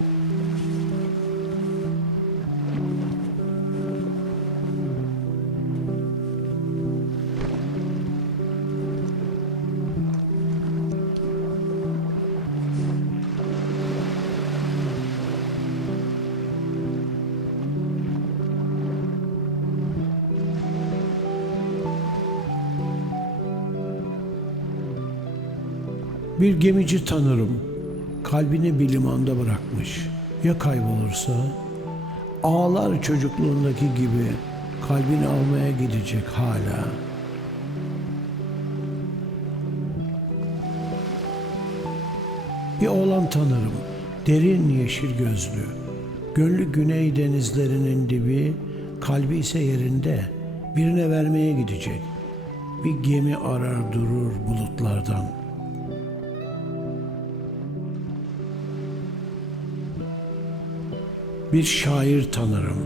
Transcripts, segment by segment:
Bir gemici tanırım. Kalbini bir limanda bırakmış. Ya kaybolursa? Ağlar çocukluğundaki gibi kalbini almaya gidecek hala. Bir oğlan tanırım. Derin yeşil gözlü. Gönlü güney denizlerinin dibi, kalbi ise yerinde. Birine vermeye gidecek. Bir gemi arar durur bulutlardan. Bir şair tanırım.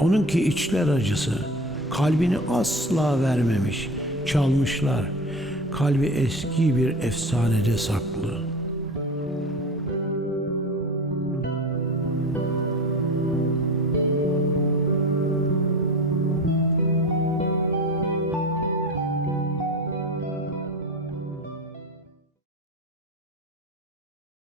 Onunki içler acısı. Kalbini asla vermemiş. Çalmışlar. Kalbi eski bir efsanede saklı.